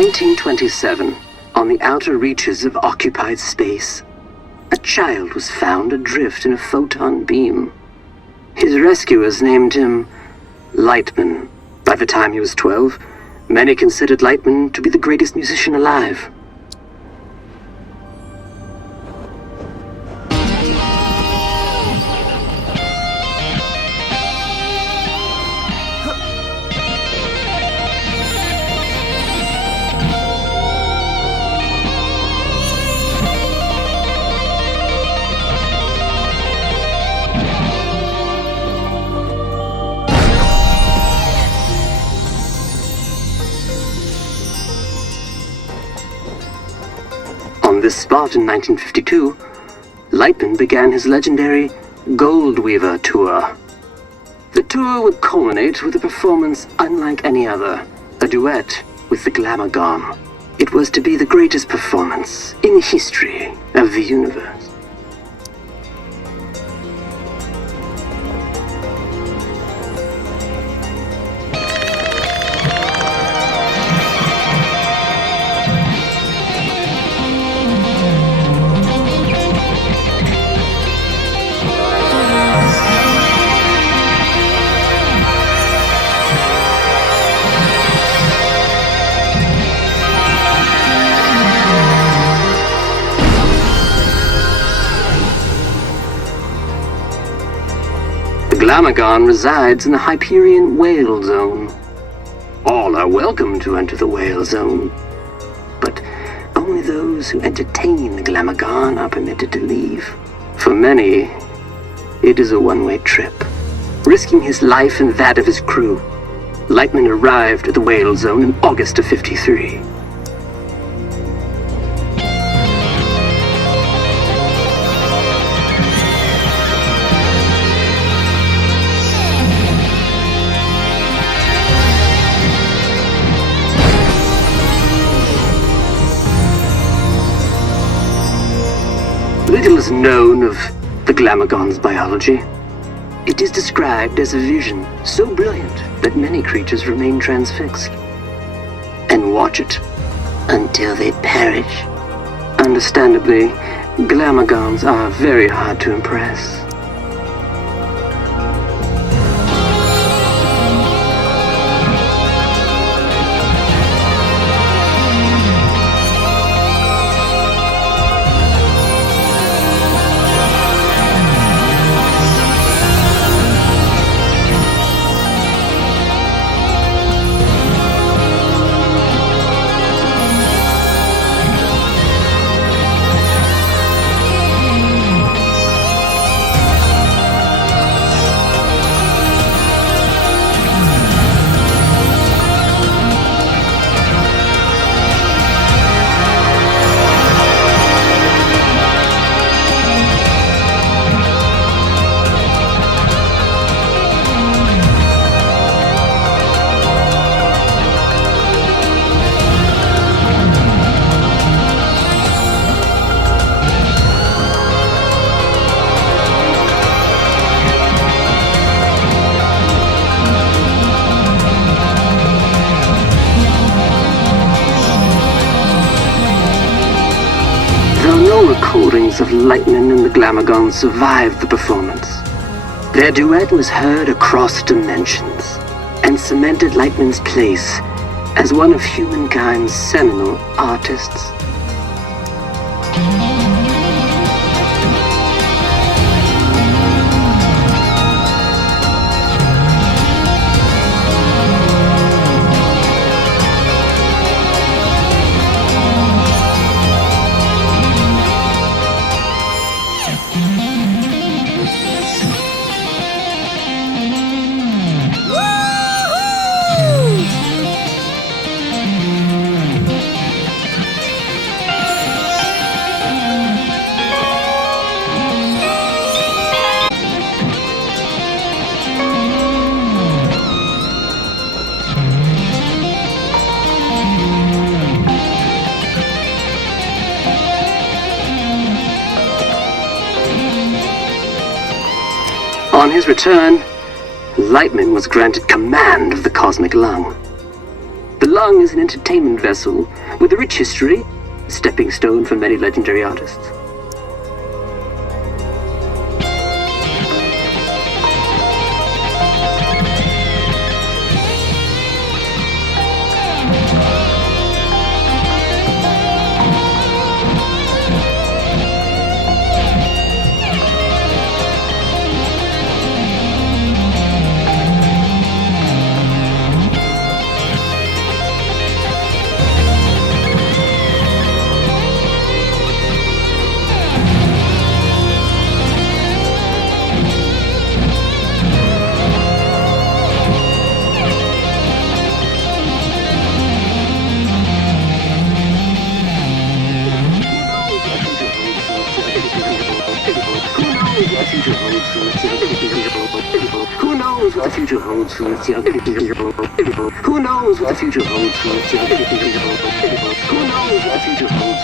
1927, on the outer reaches of occupied space, a child was found adrift in a photon beam. His rescuers named him Lightman. By the time he was 12, many considered Lightman to be the greatest musician alive. On this spot in 1952, Lightman began his legendary Gold Weaver tour. The tour would culminate with a performance unlike any other, a duet with the Glamour Gone. It was to be the greatest performance in the history of the universe. The Glamagon resides in the Hyperion Whale Zone. All are welcome to enter the Whale Zone, but only those who entertain the Glamagon are permitted to leave. For many, it is a one-way trip. Risking his life and that of his crew, Lightman arrived at the Whale Zone in August of '53. Little is known of the Glamagon's biology. It is described as a vision so brilliant that many creatures remain transfixed and watch it until they perish. Understandably, Glamagons are very hard to impress. Recordings of Lightman and the Glamagon survived the performance. Their duet was heard across dimensions and cemented Lightman's place as one of humankind's seminal artists. On his return, Lightman was granted command of the Cosmic Lung. The lung is an entertainment vessel with a rich history, a stepping stone for many legendary artists. Who knows what the future holds? Who knows what the future holds? Who knows what the future holds? Who knows what the future holds?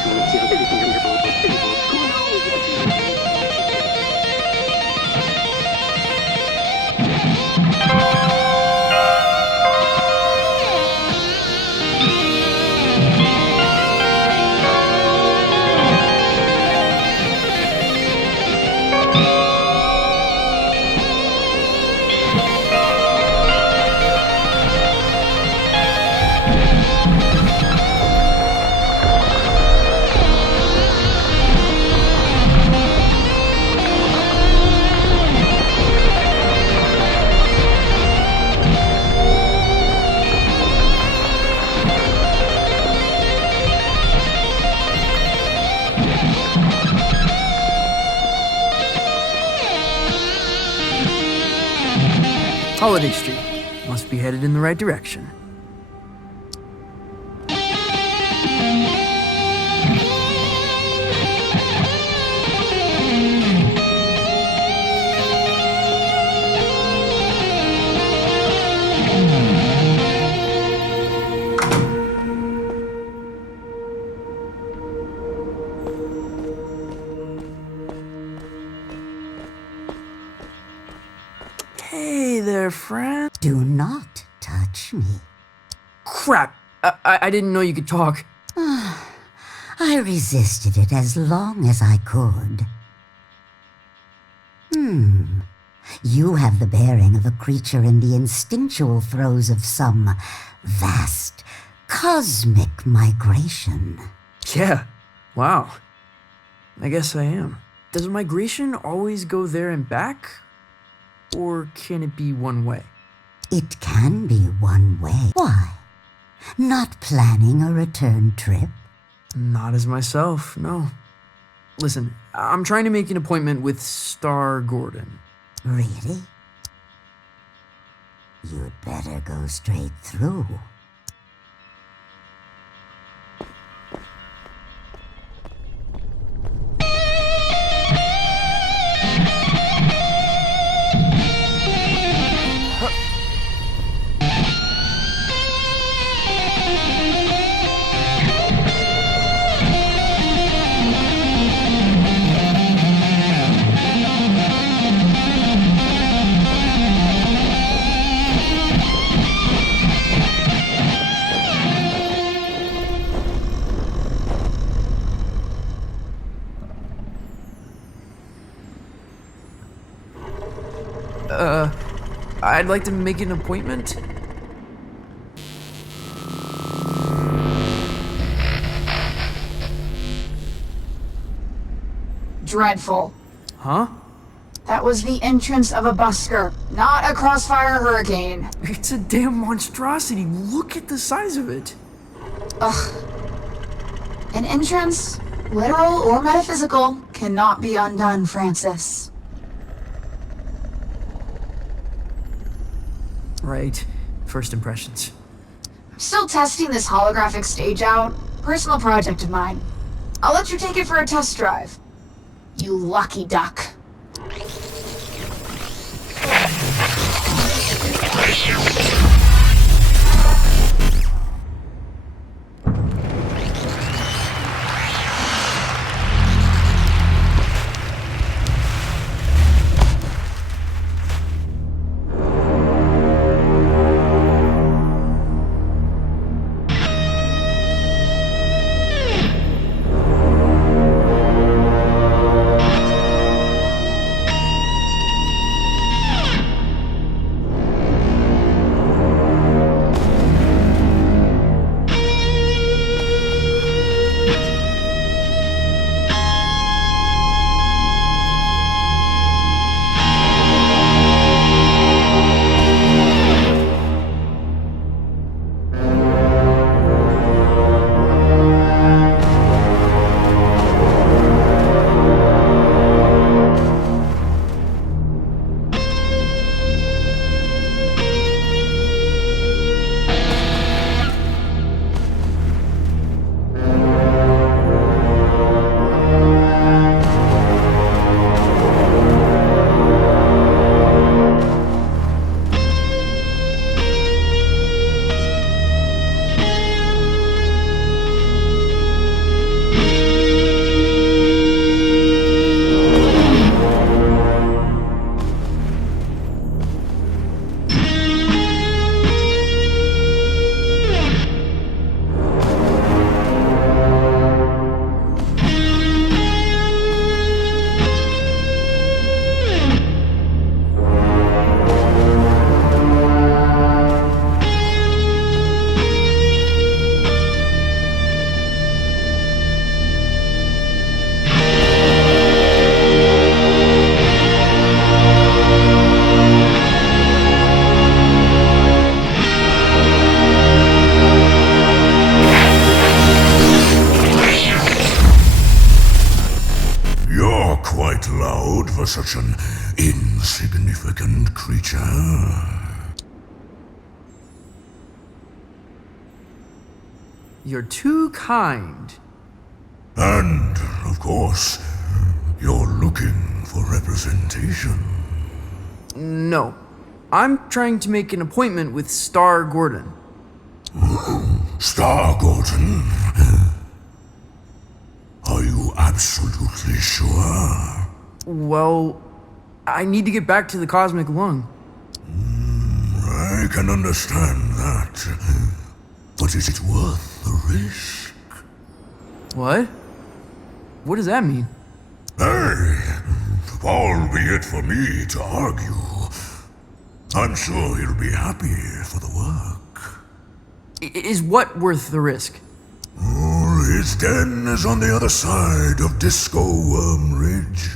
Holiday Street. Must be headed in the right direction. Hey there, friend. Do not touch me. Crap! I didn't know you could talk. I resisted it as long as I could. You have the bearing of a creature in the instinctual throes of some vast, cosmic migration. Yeah. Wow. I guess I am. Does migration always go there and back? Or can it be one way? It can be one way. Why? Not planning a return trip? Not as myself, no. Listen, I'm trying to make an appointment with Star Gordon. Really? You'd better go straight through. I'd like to make an appointment. Dreadful. Huh? That was the entrance of a busker, not a crossfire hurricane. It's a damn monstrosity. Look at the size of it. Ugh. An entrance, literal or metaphysical, cannot be undone, Francis. Right. First impressions. I'm still testing this holographic stage out. Personal project of mine. I'll let you take it for a test drive. You lucky duck. allowed for such an insignificant creature. You're too kind. And, of course, you're looking for representation. No. I'm trying to make an appointment with Star Gordon. Star Gordon? Are you absolutely sure? Well, I need to get back to the Cosmic Lung. I can understand that. But is it worth the risk? What? What does that mean? Hey, albeit for me to argue, I'm sure he'll be happy for the work. Is what worth the risk? Oh, his den is on the other side of Disco Worm Ridge.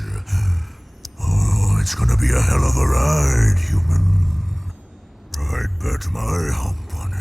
Oh, it's gonna be a hell of a ride, human. I'd bet my hump on it.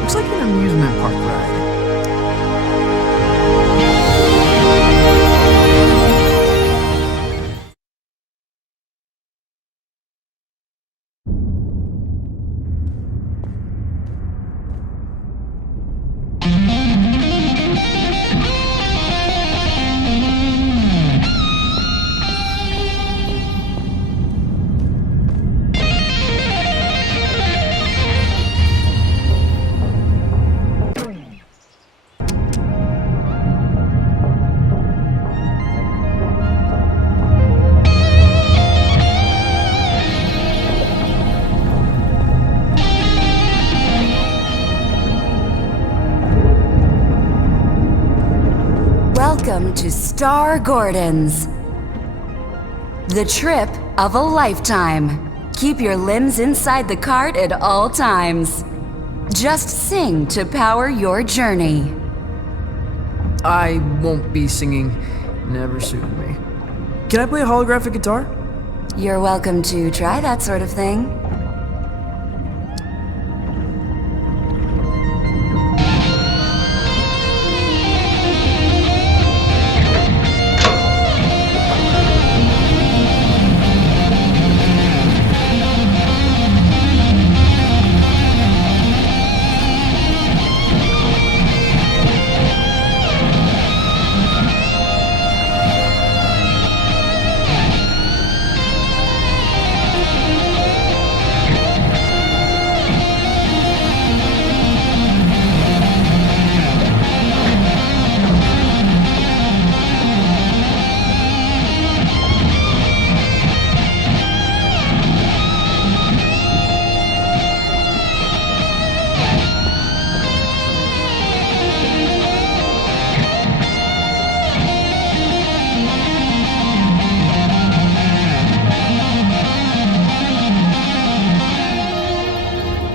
Looks like an amusement park ride. Welcome to Star Gordon's. The trip of a lifetime. Keep your limbs inside the cart at all times. Just sing to power your journey. I won't be singing. Never suited me. Can I play a holographic guitar? You're welcome to try that sort of thing.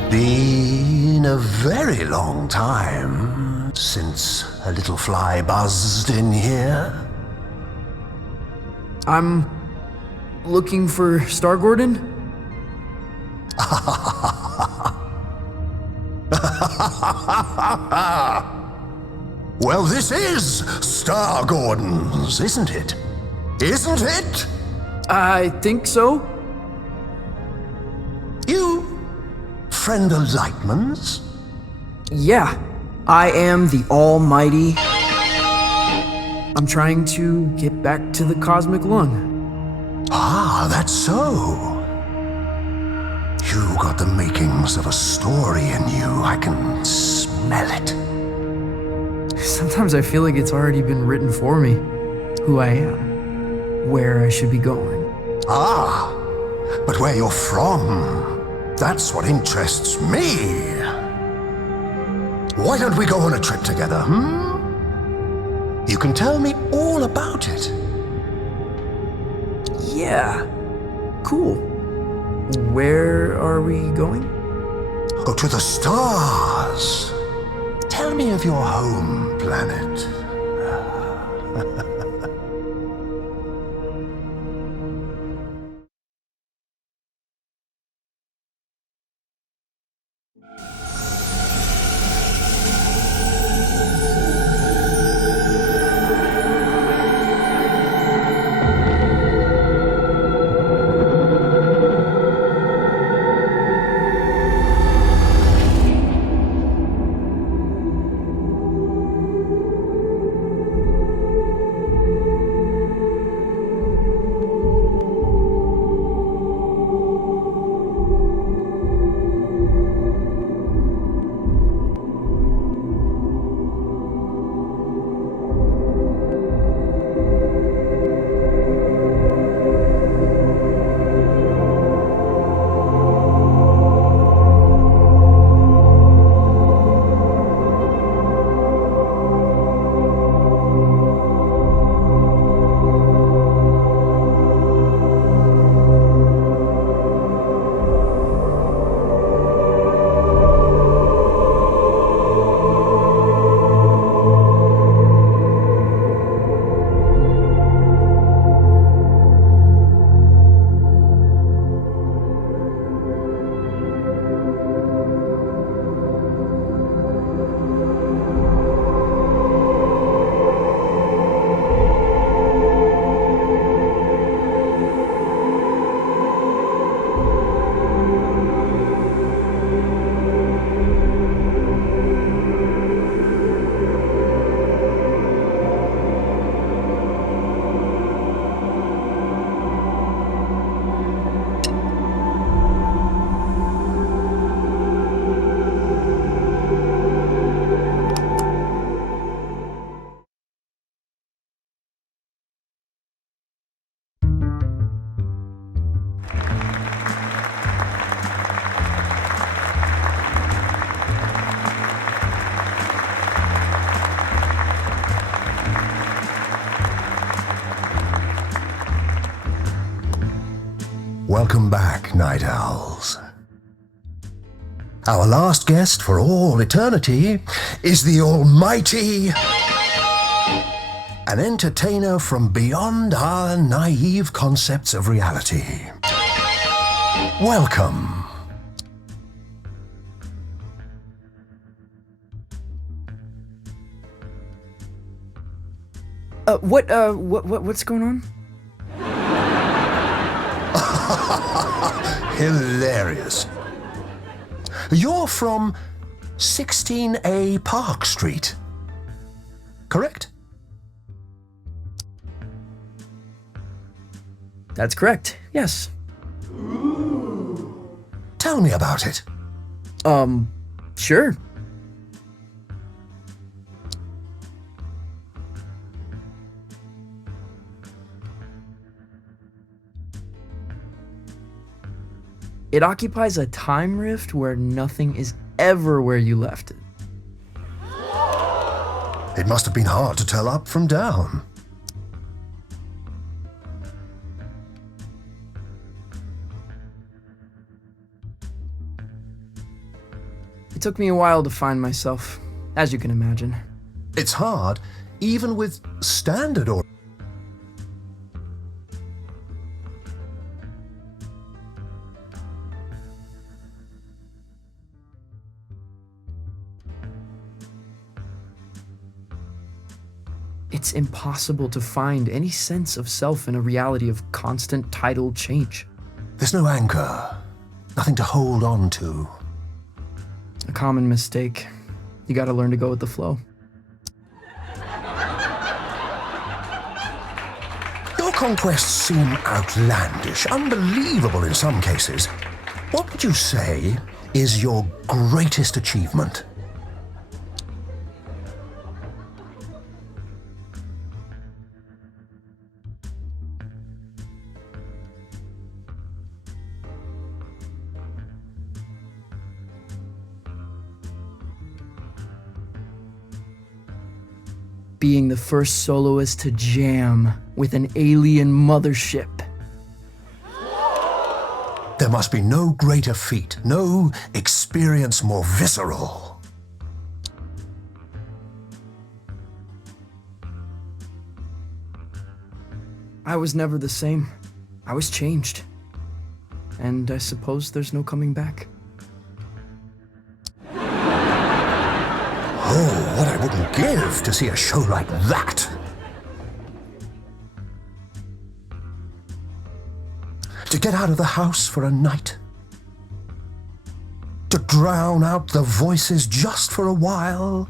Been a very long time since a little fly buzzed in here. I'm looking for Star Gordon. Well, this is Star Gordon's, isn't it? Isn't it? I think so. You friend of Lightman's? Yeah, I am the Almighty. I'm trying to get back to the Cosmic Lung. Ah, that's so. You got the makings of a story in you. I can smell it. Sometimes I feel like it's already been written for me. Who I am, where I should be going. Ah, but where you're from, that's what interests me. Why don't we go on a trip together, You can tell me all about it. Yeah, cool. Where are we going? Oh, to the stars. Tell me of your home planet. Welcome back, Night Owls. Our last guest for all eternity is the almighty... an entertainer from beyond our naive concepts of reality. Welcome. What's going on? Hilarious. You're from 16A Park Street, correct? That's correct, yes. Tell me about it. Sure. It occupies a time rift where nothing is ever where you left it. It must have been hard to tell up from down. It took me a while to find myself, as you can imagine. It's hard, even with standard or... It's impossible to find any sense of self in a reality of constant tidal change. There's no anchor, nothing to hold on to. A common mistake. You gotta learn to go with the flow. Your conquests seem outlandish, unbelievable in some cases. What would you say is your greatest achievement? Being the first soloist to jam with an alien mothership. There must be no greater feat, no experience more visceral. I was never the same. I was changed. And I suppose there's no coming back. Oh, what I wouldn't give to see a show like that. To get out of the house for a night. To drown out the voices just for a while.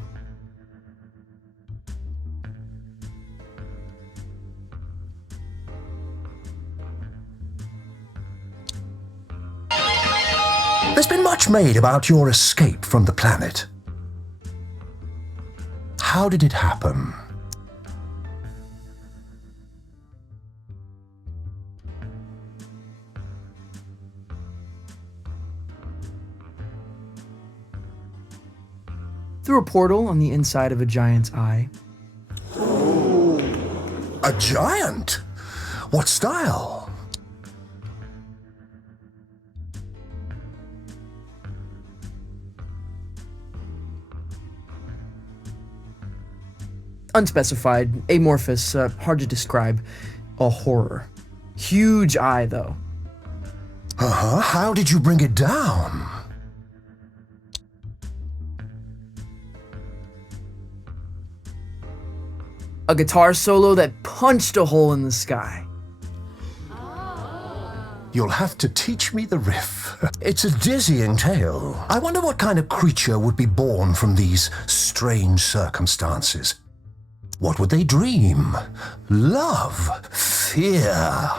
There's been much made about your escape from the planet. How did it happen? Through a portal on the inside of a giant's eye. A giant? What style? Unspecified, amorphous, hard to describe. A horror. Huge eye, though. Uh-huh. How did you bring it down? A guitar solo that punched a hole in the sky. You'll have to teach me the riff. It's a dizzying tale. I wonder what kind of creature would be born from these strange circumstances. What would they dream? Love? Fear?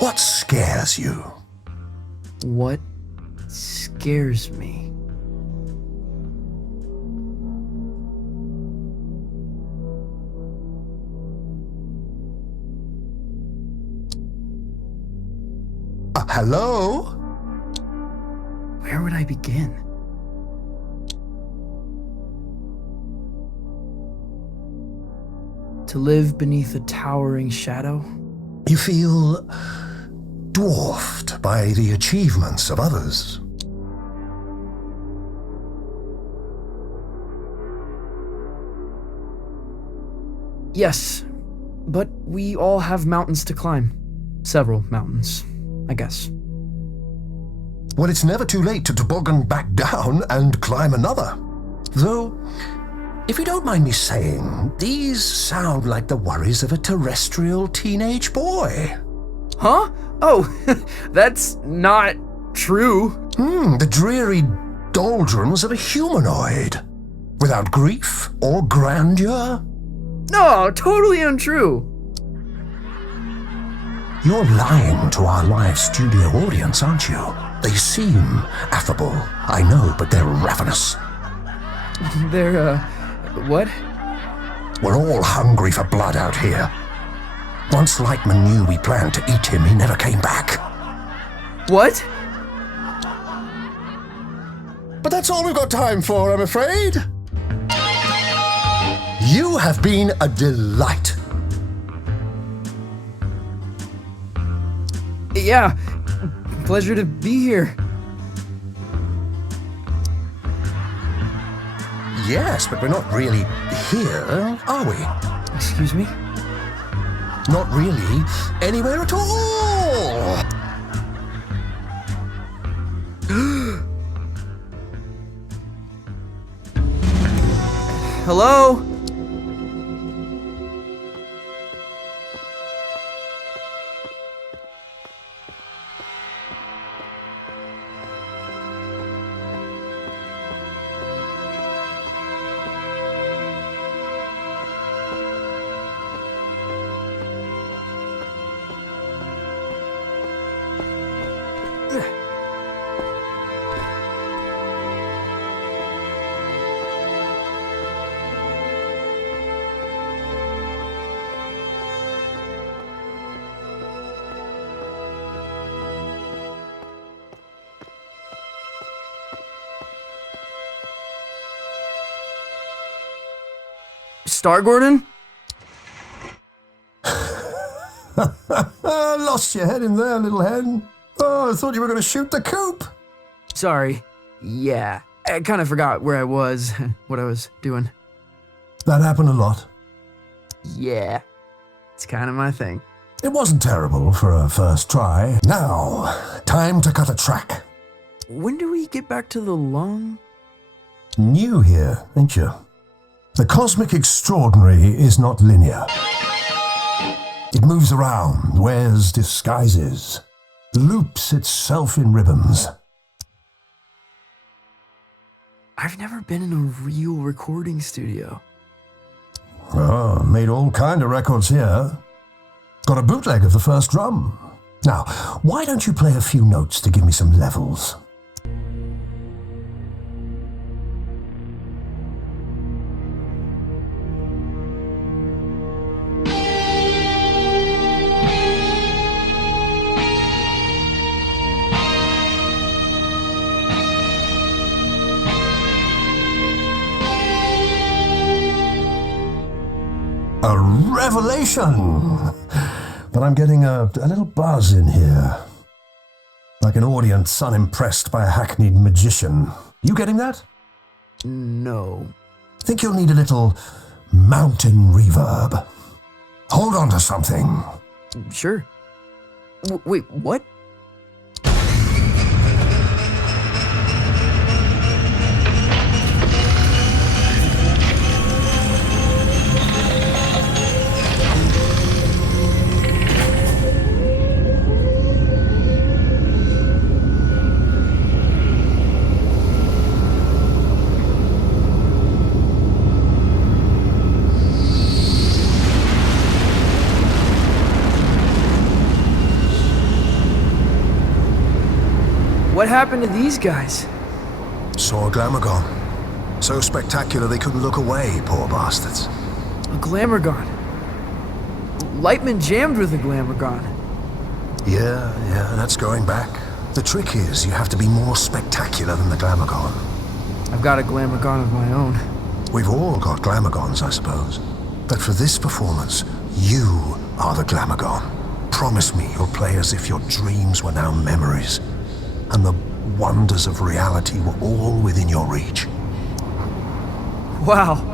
What scares you? What scares me? Hello? Where would I begin? To live beneath a towering shadow? You feel dwarfed by the achievements of others. Yes, but we all have mountains to climb. Several mountains, I guess. Well, it's never too late to toboggan back down and climb another. Though, if you don't mind me saying, these sound like the worries of a terrestrial teenage boy. Huh? Oh, that's not true. The dreary doldrums of a humanoid. Without grief or grandeur. No, totally untrue. You're lying to our live studio audience, aren't you? They seem affable, I know, but they're ravenous. They're, what? We're all hungry for blood out here. Once Lightman knew we planned to eat him, he never came back. What? But that's all we've got time for, I'm afraid. You have been a delight. Yeah, pleasure to be here. Yes, but we're not really here, are we? Excuse me? Not really anywhere at all. Hello? Star Gordon? Lost your head in there, little hen. Oh, I thought you were going to shoot the coop. Sorry. Yeah, I kind of forgot where I was, what I was doing. That happened a lot. Yeah, it's kind of my thing. It wasn't terrible for a first try. Now, time to cut a track. When do we get back to the lung? New here, ain't you? The cosmic extraordinary is not linear. It moves around, wears disguises, loops itself in ribbons. I've never been in a real recording studio. Oh, made all kind of records here. Got a bootleg of the first drum. Now, why don't you play a few notes to give me some levels? A revelation! But I'm getting a little buzz in here. Like an audience unimpressed by a hackneyed magician. You getting that? No. Think you'll need a little mountain reverb. Hold on to something. Sure. Wait, what? What happened to these guys? Saw a Glamogon. So spectacular they couldn't look away, poor bastards. A Glamogon. Lightman jammed with a Glamogon. Yeah, that's going back. The trick is you have to be more spectacular than the Glamogon. I've got a Glamogon of my own. We've all got Glamagons, I suppose. But for this performance, you are the Glamogon. promise me you'll play as if your dreams were now memories, and the wonders of reality were all within your reach. Wow.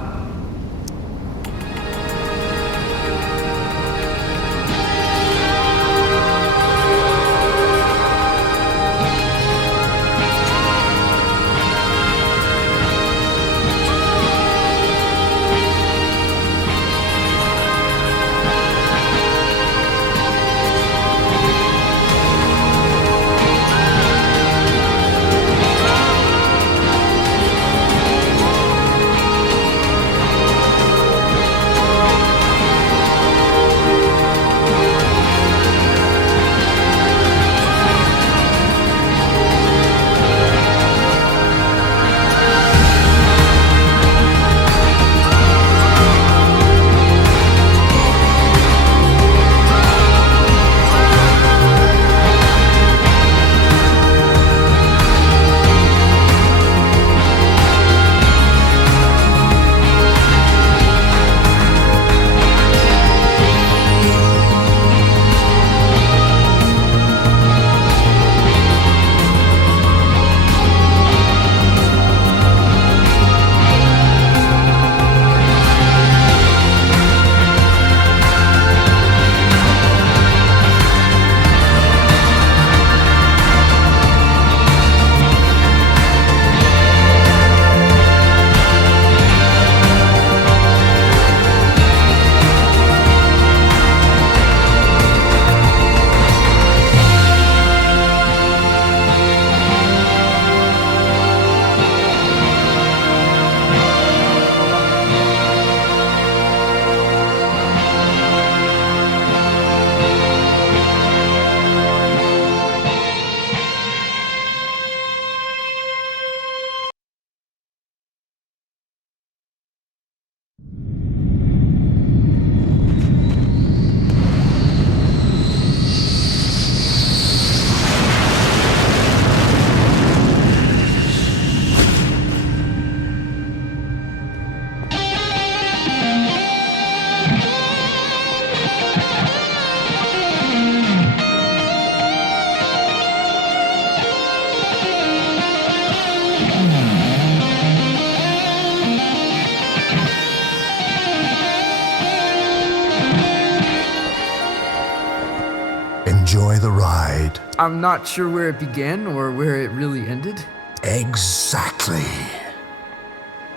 Enjoy the ride. I'm not sure where it began or where it really ended. Exactly.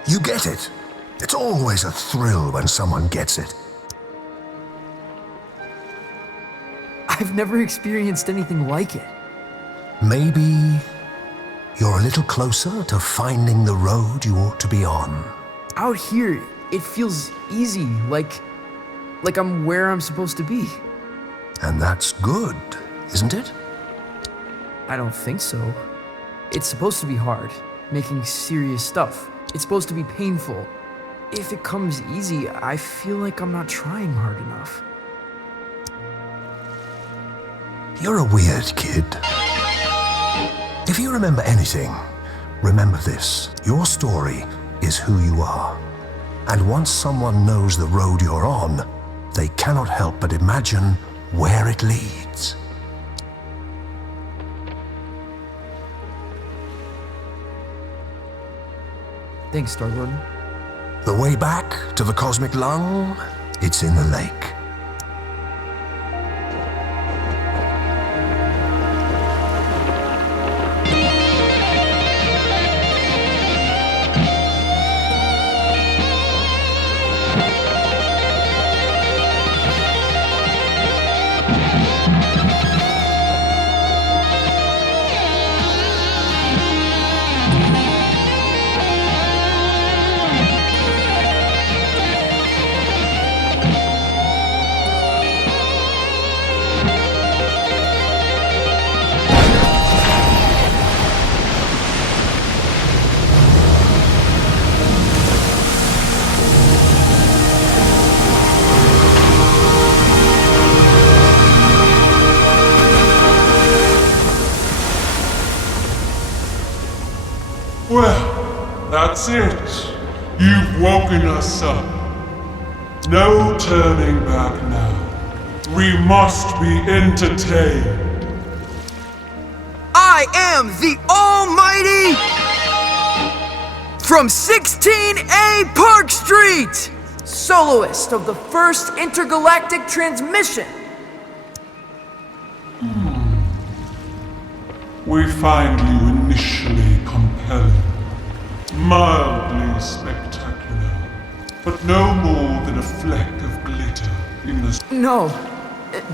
You get it. It's always a thrill when someone gets it. I've never experienced anything like it. Maybe you're a little closer to finding the road you ought to be on. Out here, it feels easy, like I'm where I'm supposed to be. And that's good, isn't it? I don't think so. It's supposed to be hard, making serious stuff. It's supposed to be painful. If it comes easy, I feel like I'm not trying hard enough. You're a weird kid. If you remember anything, remember this. Your story is who you are. And once someone knows the road you're on, they cannot help but imagine where it leads. Thanks, Star-Lord. The way back to the cosmic lung, it's in the lake. Well, that's it. You've woken us up. No turning back now. We must be entertained. I am the Almighty from 16A Park Street, soloist of the first intergalactic transmission. We find you initially compelling, mildly spectacular, but no more than a fleck of glitter in the... No,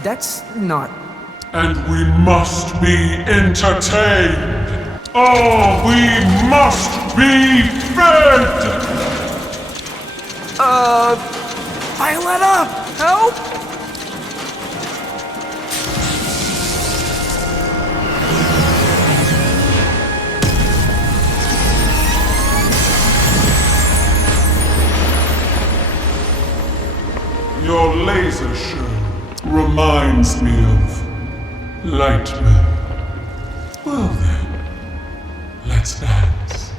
that's not. And we must be entertained. Oh, we must be fed! Violetta, help! Your laser show reminds me of Lightman. Well then, let's dance.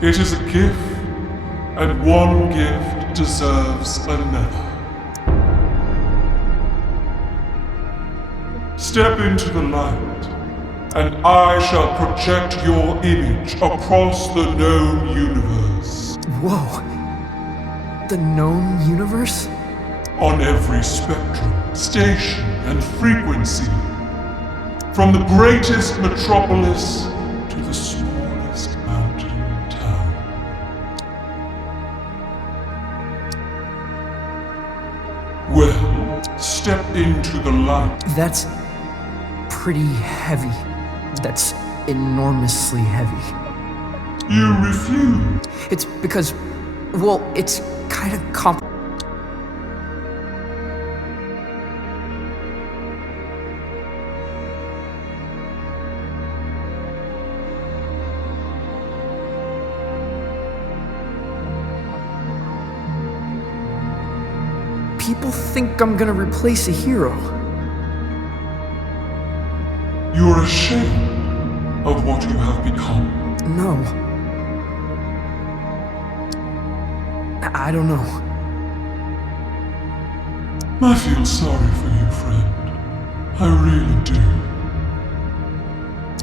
It is a gift, and one gift deserves another. Step into the light, and I shall project your image across the known universe. Whoa. The known universe? On every spectrum, station, and frequency. From the greatest metropolis to the smallest mountain town. Well, step into the light. That's pretty heavy. That's enormously heavy. You refuse. It's because, well, it's kind of complicated. People think I'm gonna replace a hero. You're ashamed of what you have become. No. I don't know. I feel sorry for you, friend. I really do.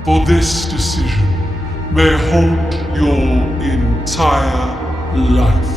For this decision may haunt your entire life.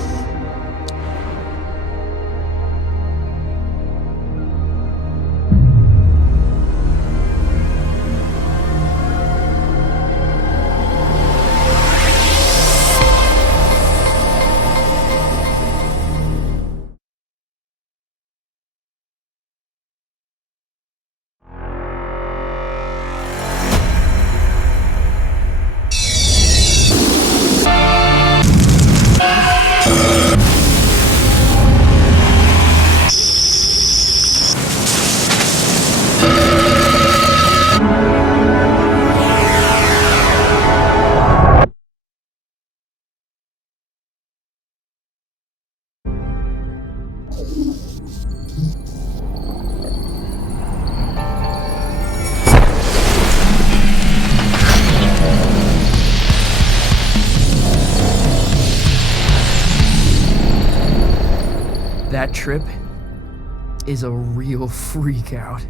That trip is a real freak out.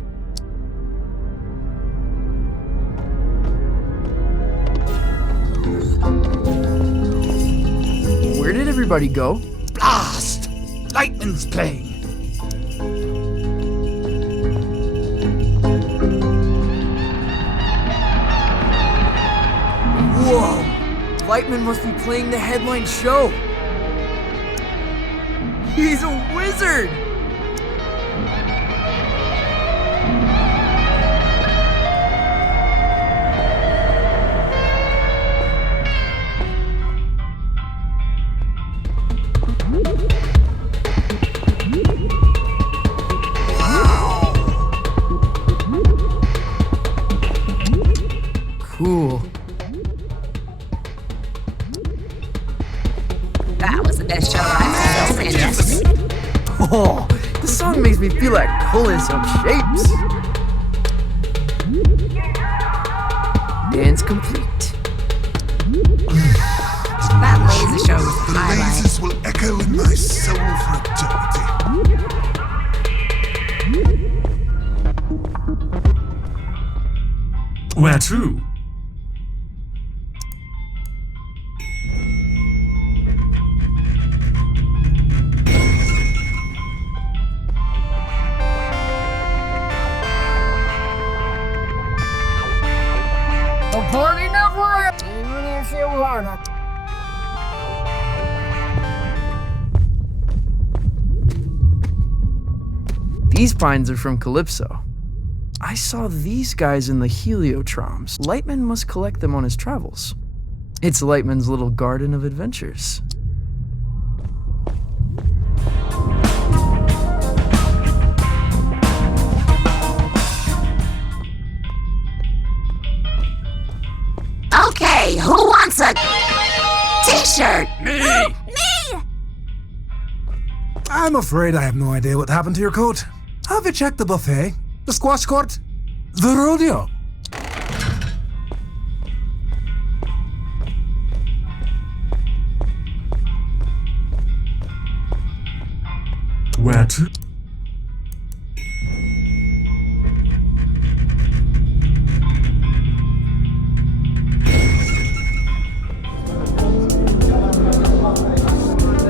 Where did everybody go? Blast! Lightning's playing. Whoa! Lightman must be playing the headline show. He's a wizard! Cool. That was the best show I've ever seen. Oh, this song makes me feel like pulling some shapes. Dance complete. That laser show was the The highlight. lasers will echo in my soul for eternity. Where to? The party never ends, even if you wanna. These pines are from Calypso. I saw these guys in the Heliotroms. Lightman must collect them on his travels. It's Lightman's little garden of adventures. Okay, who wants a t-shirt? Me! Me! I'm afraid I have no idea what happened to your coat. Have you checked the buffet? The squash court? The rodeo? to?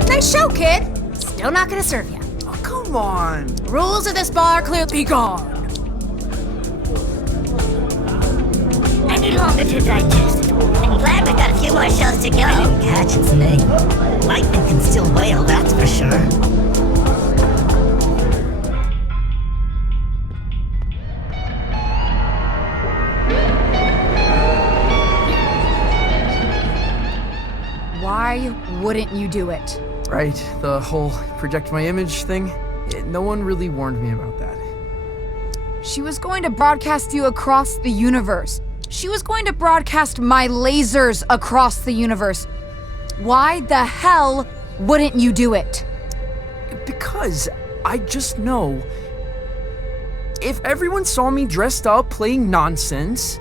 Nice show, kid. Still not gonna serve you. Oh, come on. Rules of this bar clearly gone. I need longer to digest. I'm glad we got a few more shows to go. I didn't catch its name. Lightning can still wail, that's for sure. Why wouldn't you do it? Right, the whole project my image thing. No one really warned me about that. She was going to broadcast you across the universe. She was going to broadcast my lasers across the universe. Why the hell wouldn't you do it? Because I just know if everyone saw me dressed up playing nonsense.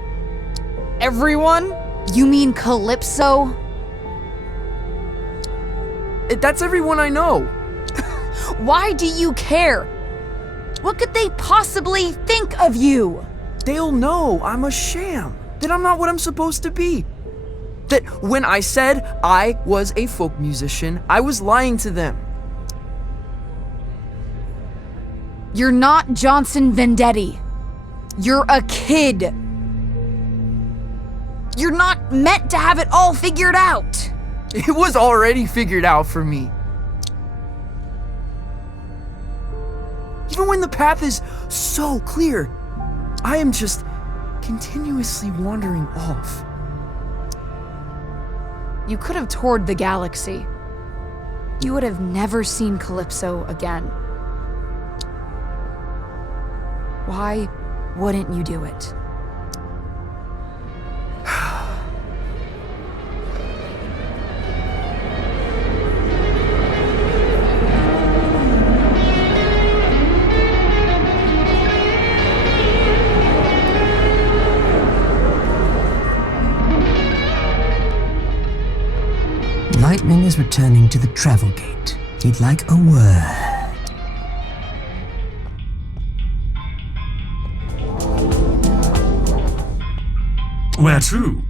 Everyone? You mean Calypso? That's everyone I know. Why do you care? What could they possibly think of you? They'll know I'm a sham, that I'm not what I'm supposed to be. That when I said I was a folk musician, I was lying to them. You're not Johnson Vendetti. You're a kid. You're not meant to have it all figured out. It was already figured out for me. Even when the path is so clear, I am just continuously wandering off. You could have toured the galaxy. You would have never seen Calypso again. Why wouldn't you do it? Lightning is returning to the travel gate. He'd like a word. Where to?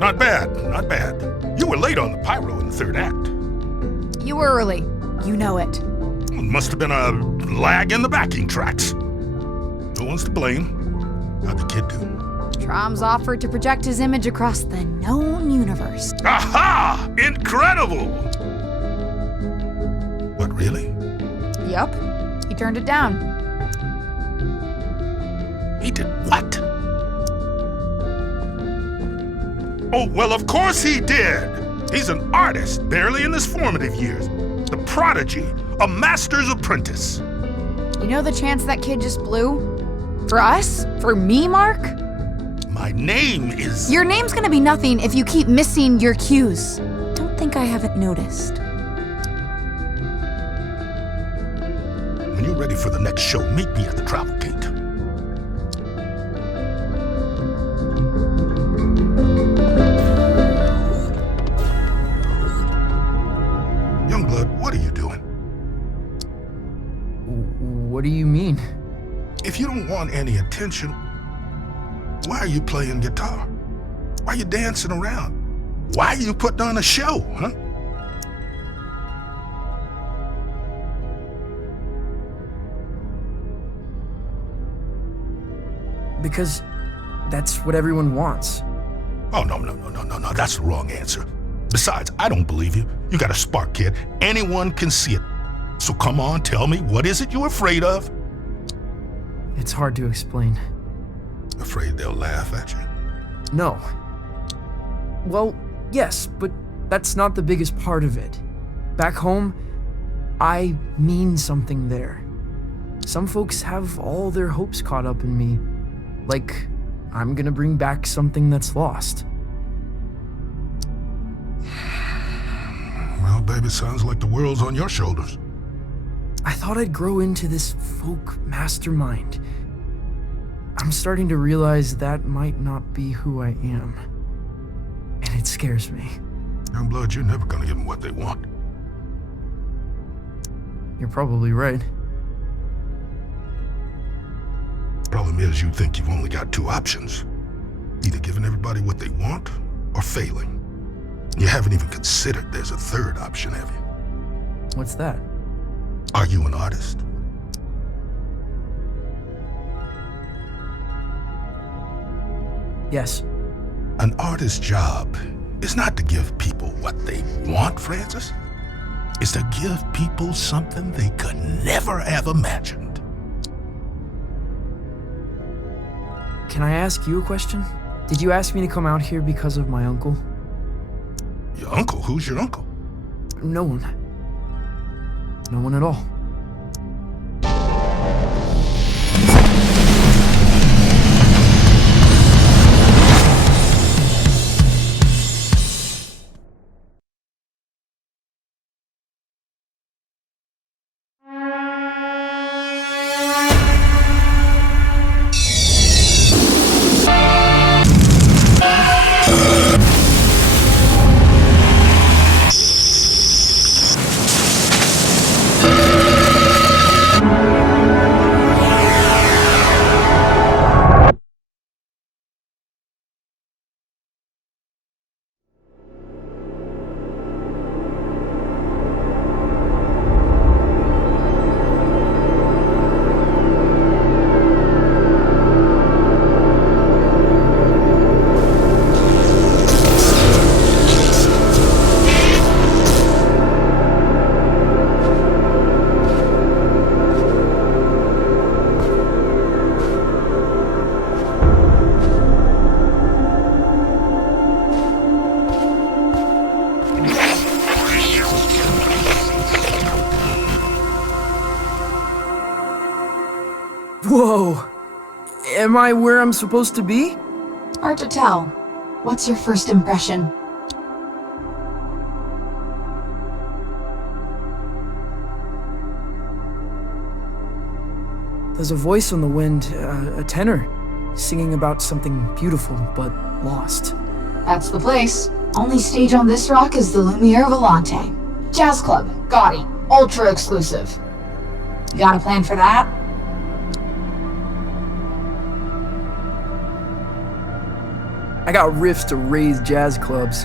Not bad, not bad. You were late on the pyro in the third act. You were early. You know it. Must have been a lag in the backing tracks. No one's to blame. How'd the kid do? Trom's offered to project his image across the known universe. Aha! Incredible! What, really? Yup. He turned it down. He did what? Oh, well, of course he did. He's an artist, barely in his formative years. The prodigy, a master's apprentice. You know the chance that kid just blew? For us? For me, Mark? My name is... Your name's gonna be nothing if you keep missing your cues. Don't think I haven't noticed. When you're ready for the next show, meet me at the travel gate. Youngblood, what are you doing? What do you mean? If you don't want any attention, why are you playing guitar? Why are you dancing around? Why are you putting on a show, huh? Because that's what everyone wants. Oh, no, that's the wrong answer. Besides, I don't believe you. You got a spark, kid. Anyone can see it. So come on, tell me, what is it you're afraid of? It's hard to explain. Afraid they'll laugh at you? No. Well, yes, but that's not the biggest part of it. Back home, I mean something there. Some folks have all their hopes caught up in me. Like, I'm gonna bring back something that's lost. Well, baby, sounds like the world's on your shoulders. I thought I'd grow into this folk mastermind. I'm starting to realize that might not be who I am. And it scares me. Youngblood, you're never gonna give them what they want. You're probably right. Problem is, you think you've only got two options. Either giving everybody what they want, or failing. You haven't even considered there's a third option, have you? What's that? Are you an artist? Yes. An artist's job is not to give people what they want, Francis. It's to give people something they could never have imagined. Can I ask you a question? Did you ask me to come out here because of my uncle? Your uncle? Who's your uncle? No one. No one at all. Whoa! Am I where I'm supposed to be? Hard to tell. What's your first impression? There's a voice on the wind, a tenor, singing about something beautiful but lost. That's the place. Only stage on this rock is the Lumiere Volante. Jazz club, gaudy, ultra exclusive. You got a plan for that? I got riffs to raise jazz clubs.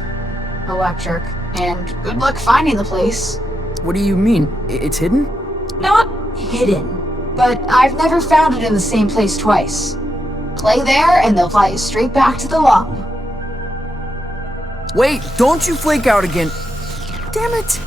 Electric. And good luck finding the place. What do you mean? It's hidden? Not hidden, but I've never found it in the same place twice. Play there and they'll fly you straight back to the lung. Wait, don't you flake out again. Damn it.